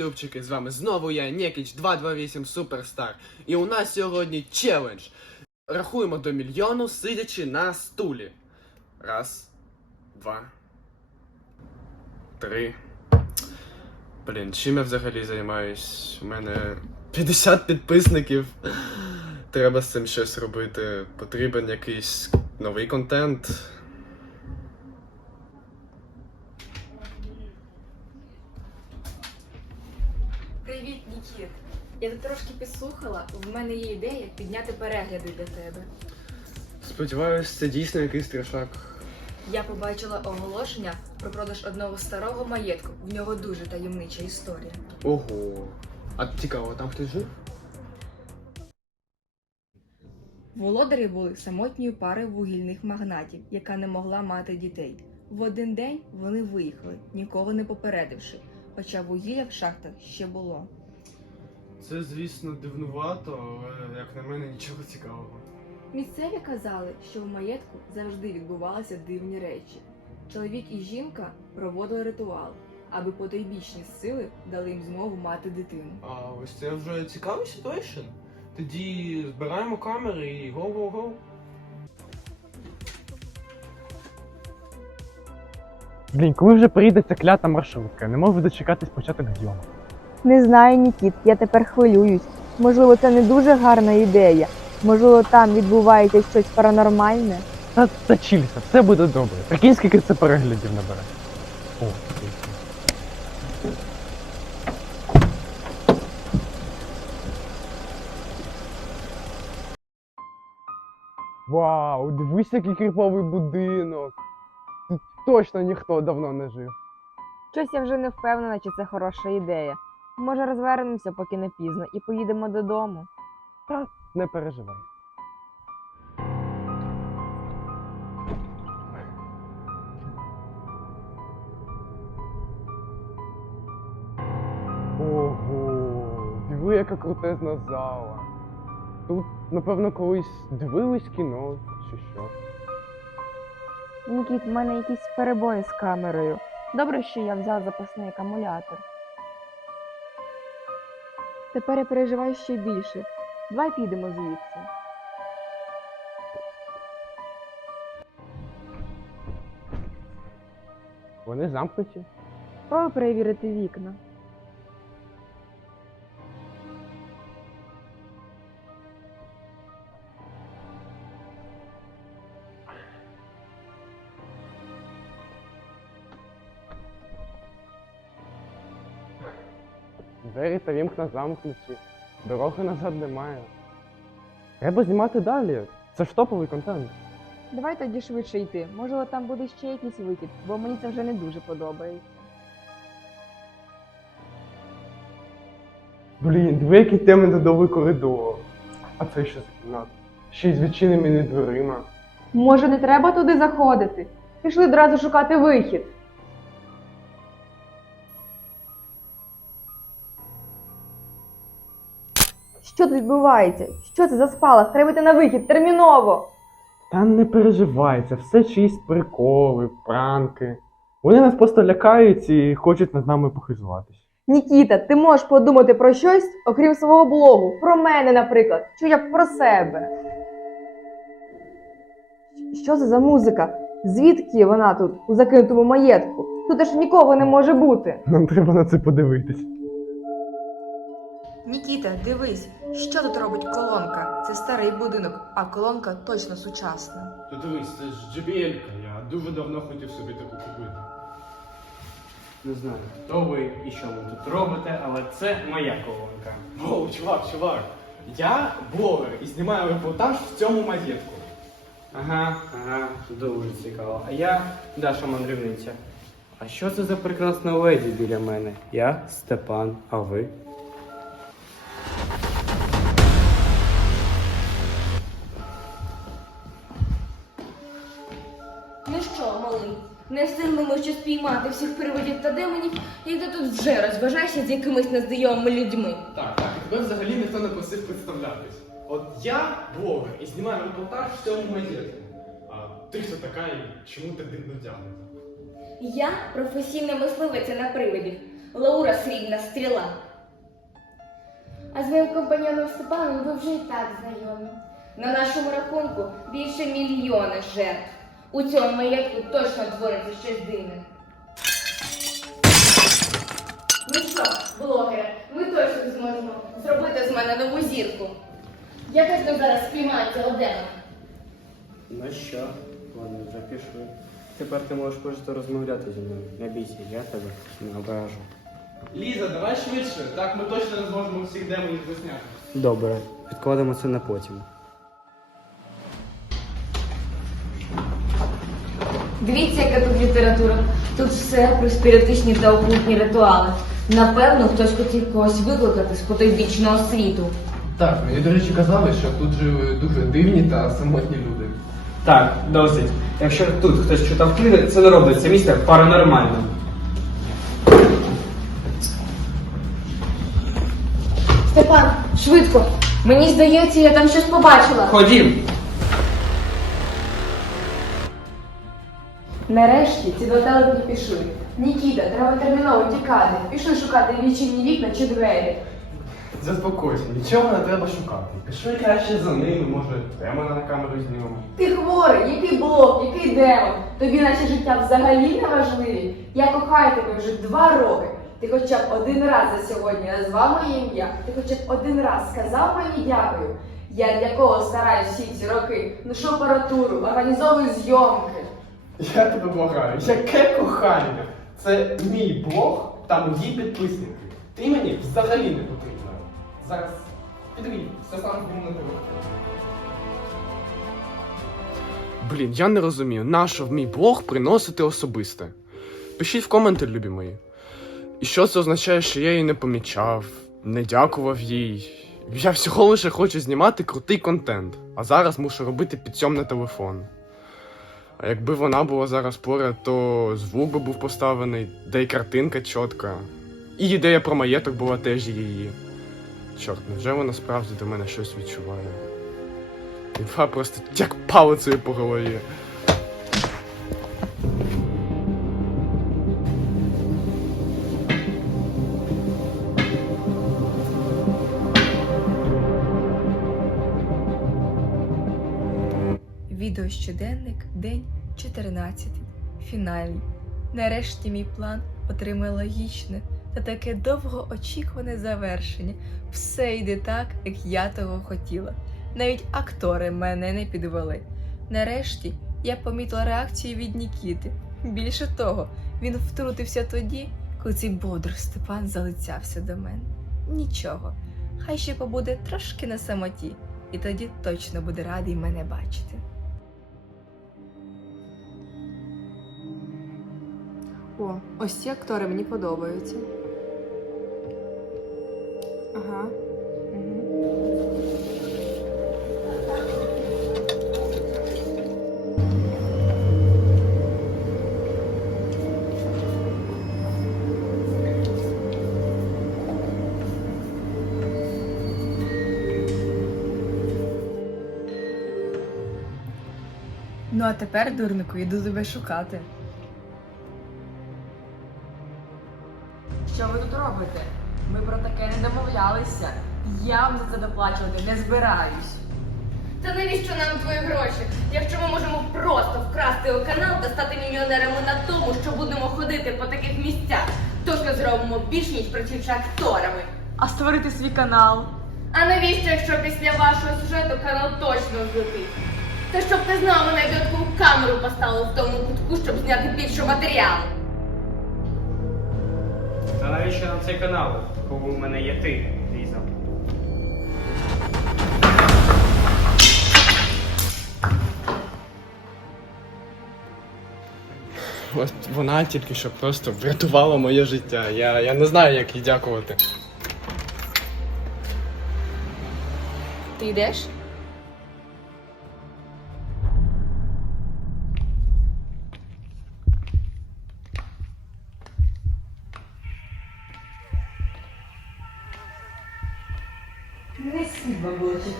любчики! З вами знову я, Некіч 228 Суперстар. І у нас сьогодні челендж. Рахуємо до мільйону, сидячи на стулі. Раз, два, три. Блін, чим я взагалі займаюсь? У мене 50 підписників. Треба з цим щось робити. Потрібен якийсь новий контент. Привіт, Нікіт. Я тут трошки підслухала. В мене є ідея підняти перегляди для тебе. Сподіваюсь, це дійсно якийсь трешак. Я побачила оголошення про продаж одного старого маєтку. В нього дуже таємнича історія. Ого. А цікаво, там хтось жив? Володарі були самотньою парою вугільних магнатів, яка не могла мати дітей. В один день вони виїхали, нікого не попередивши, хоча вугілля в шахтах ще було. Це, звісно, дивнувато, але як на мене нічого цікавого. Місцеві казали, що в маєтку завжди відбувалися дивні речі. Чоловік і жінка проводили ритуал, аби потойбічні сили дали їм змогу мати дитину. А ось це вже цікавий ситуейшн. Тоді збираємо камери і го-го-го. Блін, коли вже приїде ця клята маршрутка, не можу дочекатись початок зйомок. Не знаю, Нікіт, я тепер хвилююсь. Можливо, це не дуже гарна ідея. Можливо, там відбувається щось паранормальне. Та, та чілься, все буде добре. Прикинь, скільки це переглядів набере. О. Вау, дивись, який кріповий будинок. Тут точно ніхто давно не жив. Щось я вже не впевнена, чи це хороша ідея. Може, розвернемося, поки не пізно, і поїдемо додому. Не переживай. Ого, диви, яка крутезна зала. Тут, напевно, колись дивились кіно чи що. Нікіт, в мене якісь перебої з камерою. Добре, що я взяв запасний акумулятор. Тепер я переживаю ще більше. Давай підемо звідси. Вони замкнуті. Спробуй перевірити вікна. Двері та вімкна замкнуті. Дороги назад немає. Треба знімати далі. Це ж топовий контент. Давай тоді швидше йти. Можливо, там буде ще якийсь вихід, бо мені це вже не дуже подобається. Блін, диви, який темний додовий коридор. А це що за кімната? Ще й з відчиненими дверима. Може, не треба туди заходити? Пішли одразу шукати вихід. Що тут відбувається? Що це за спалах? Треба йти на вихід терміново. Та не переживай, це все чиїсь приколи, пранки. Вони нас просто лякають і хочуть над нами похизуватись. Нікіта, ти можеш подумати про щось, окрім свого блогу, про мене, наприклад, чи як про себе. Що це за музика? Звідки вона тут, у закинутому маєтку? Тут аж нікого не може бути. Нам треба на це подивитись. Нікіта, дивись, що тут робить колонка? Це старий будинок, а колонка точно сучасна. Ти дивись, це ж JBL, я дуже давно хотів собі таку купити. Не знаю, хто ви і що ви тут робите, але це моя колонка. Воу, чувак, чувак. Я блогер і знімаю репортаж в цьому маєтку. Ага, ага, дуже цікаво. А я Даша мандрівниця. А що це за прекрасна леді біля мене? Я Степан, а ви? Не встигнемо ще спіймати всіх привидів та демонів, як ти тут вже розважаєшся з якимись незнайомими людьми. Так, так, і тебе взагалі ніхто не просив представлятись. От я блогер і знімаю репортаж в цьому маєтку. А ти хто така і чому так дивно вдягнута? Я професійна мисливиця на привидів. Лаура срібна стріла. А з моїм компаньоном Степаном ви вже і так знайомі. На нашому рахунку більше мільйона жертв. У цьому маєтку точно твориться щось дивне. Ну що, блогери, ми точно зможемо зробити з мене нову зірку. Якось ми зараз спіймаємо цього демона. Ну що, вони вже пішли. Тепер ти можеш просто розмовляти зі мною. Не бійся, я тебе не ображу. Ліза, давай швидше, так ми точно не зможемо всіх демонів засняти. Добре, відкладемо це на потім. Дивіться, яка тут література. Тут все про спіритичні та окультні ритуали. Напевно, хтось хотів когось викликати з потойбічного світу. Так, мені, до речі, казали, що тут жили дуже дивні та самотні люди. Так, досить. Якщо тут хтось читав книги, це не робить це місце паранормальним. Степан, швидко. Мені здається, я там щось побачила. Ходім! Нарешті ці два телепні пішли. Нікіта, треба терміново тікати. Пішли шукати відчинні вікна чи двері. Заспокойся, нічого не треба шукати. Пішли краще за ними, може, демона на камеру знімемо. Ти хворий, який блок, який демон. Тобі наші життя взагалі не важливі. Я кохаю тебе вже два роки. Ти хоча б один раз за сьогодні назвав моє ім'я, ти хоча б один раз сказав мені дякую. Я для кого стараюсь всі ці роки? Ношу апаратуру, організовую зйомки. Я тебе благаю, яке кохання! Це мій блог та мої підписники. Ти мені взагалі не потрібна. Зараз підвій, все сам зніму на телефон. Блін, я не розумію, нащо в мій блог приносити особисте. Пишіть в коменти, любі мої. І що це означає, що я її не помічав, не дякував їй. Я всього лише хочу знімати крутий контент, а зараз мушу робити підсьом на телефон. А якби вона була зараз поряд, то звук би був поставлений, де й картинка чітка. І ідея про маєток була теж її. Чорт, невже вона справді до мене щось відчуває? Інфа просто як палицею по голові. Щоденник, день 14. Фінальний. Нарешті мій план отримає логічне та таке довгоочікуване завершення. Все йде так, як я того хотіла. Навіть актори мене не підвели. Нарешті я помітила реакцію від Нікіти. Більше того, він втрутився тоді, коли цей бодр Степан залицявся до мене. Нічого, хай ще побуде трошки на самоті, і тоді точно буде радий мене бачити. О, ось ці актори мені подобаються. Ага. Ну, а тепер, дурнику, йду тебе шукати. Робите? Ми про таке не домовлялися. Я вам за це доплачувати не збираюсь. Та навіщо нам твої гроші, якщо ми можемо просто вкрасти його канал та стати мільйонерами на тому, що будемо ходити по таких місцях? Точно зробимо більш ніж працюючи акторами. А створити свій канал. А навіщо, якщо після вашого сюжету канал точно злетить? Та щоб ти знав, ми навіть камеру поставили в тому кутку, щоб зняти більше матеріалу. Та навіщо нам цей канал, коли у мене є ти, Ліза? От вона тільки що просто врятувала моє життя. Я, я не знаю, як їй дякувати. Ти йдеш?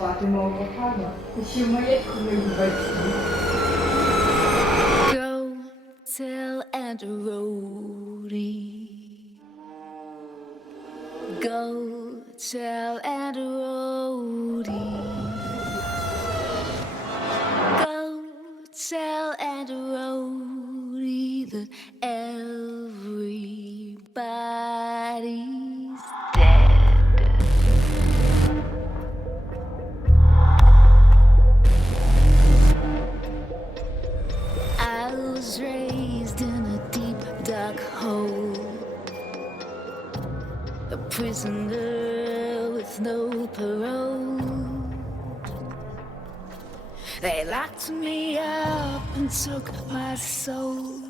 вам було чіпати мого коханого, ще в маєтку моїх батьків. Go tell Aunt Rhody Go tell Aunt Rhody. Go tell Aunt Rhody that everybody's Prisoner with no parole. They locked me up and took my soul.